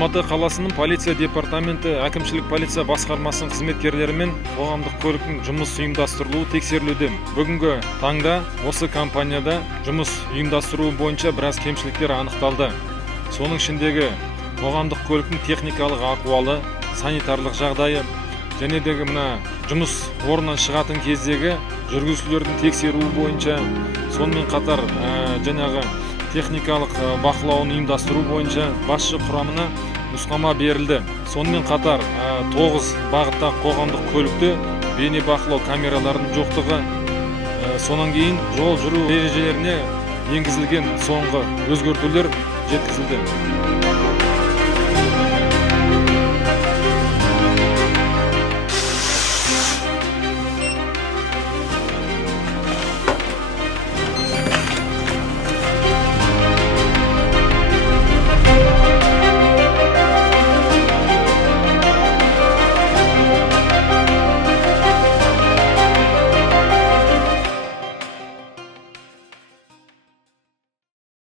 Алматы қаласының полиция департаменті әкімшілік полиция басқармасының қызметкерлерімен қоғамдық көліктің жұмыс ұйымдастырылуы тексерілуде. Бүгінгі таңда осы компанияда жұмыс ұйымдастыруы бойынша біраз кемшіліктер анықталды. Соның ішіндегі қоғамдық көліктің техникалық ахуалы, санитарлық жағдайы және де жұмыс орнынан шығатын кездегі жүргізушілердің тексеруі бойынша, сонымен қатар жаңағы техникалық бақылауын ұйымдастыру бойынша басшы құрамына нұсқама берілді. Сонымен қатар 9 бағытта қоғамдық көлікте бейне бақылау камераларының жоқтығы, сонан кейін жол жүру ережелеріне енгізілген соңғы өзгертулер жеткізілді.